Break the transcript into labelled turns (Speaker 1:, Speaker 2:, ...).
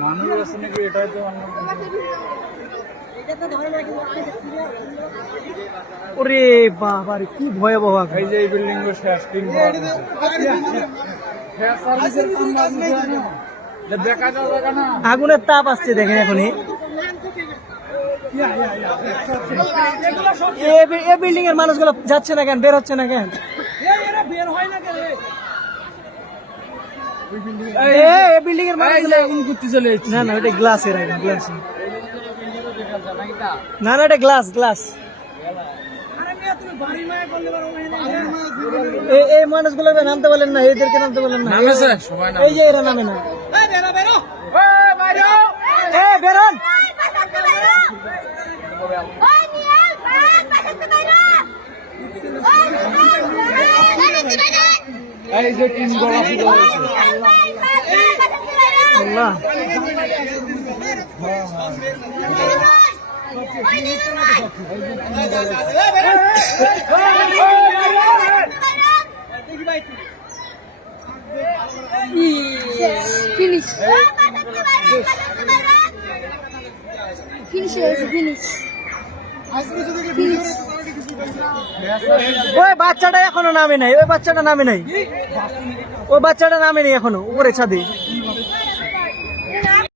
Speaker 1: মানুষ আছে নাকি? এটাই তো
Speaker 2: ওরে বাবা রে কি ভয়াবহ
Speaker 1: এই যে এই বিল্ডিং এর শেষ তিন ঘর আছে। শেষ সার্ভিসের কাম না বুঝে না। যে দেখা যাবে না
Speaker 2: আগুনের তাপ আসছে দেখেন এখনই। এ বিল্ডিং এর মানুষগুলো যাচ্ছে না কেন? বের হচ্ছে না কেন? এ এ বিল্ডিং এর মানুষগুলো
Speaker 1: আগুন করতে চলে যাচ্ছে।
Speaker 2: না না এটা গ্লাসের আগুন গ্লাস না না এটা গ্লাস গ্লাস এই এই মানুষগুলো নামতে বলেন না এদেরকে নামতে বলেন না।
Speaker 1: নামেছে? সবাই নামে।
Speaker 2: এই যে এরা নামে না এ বেরোন
Speaker 1: এই যে তিন আছে তো হয়েছে।
Speaker 2: আল্লাহ
Speaker 3: ফিনিশ ফিনিশ হয়েছে ফিনিশ ফিনিশ
Speaker 2: ওই বাচ্চাটা এখনও নামে নাই, ওই বাচ্চাটা নামে নাই। ওই বাচ্চাটা নামে নাই এখনও, উপরে ছাদে।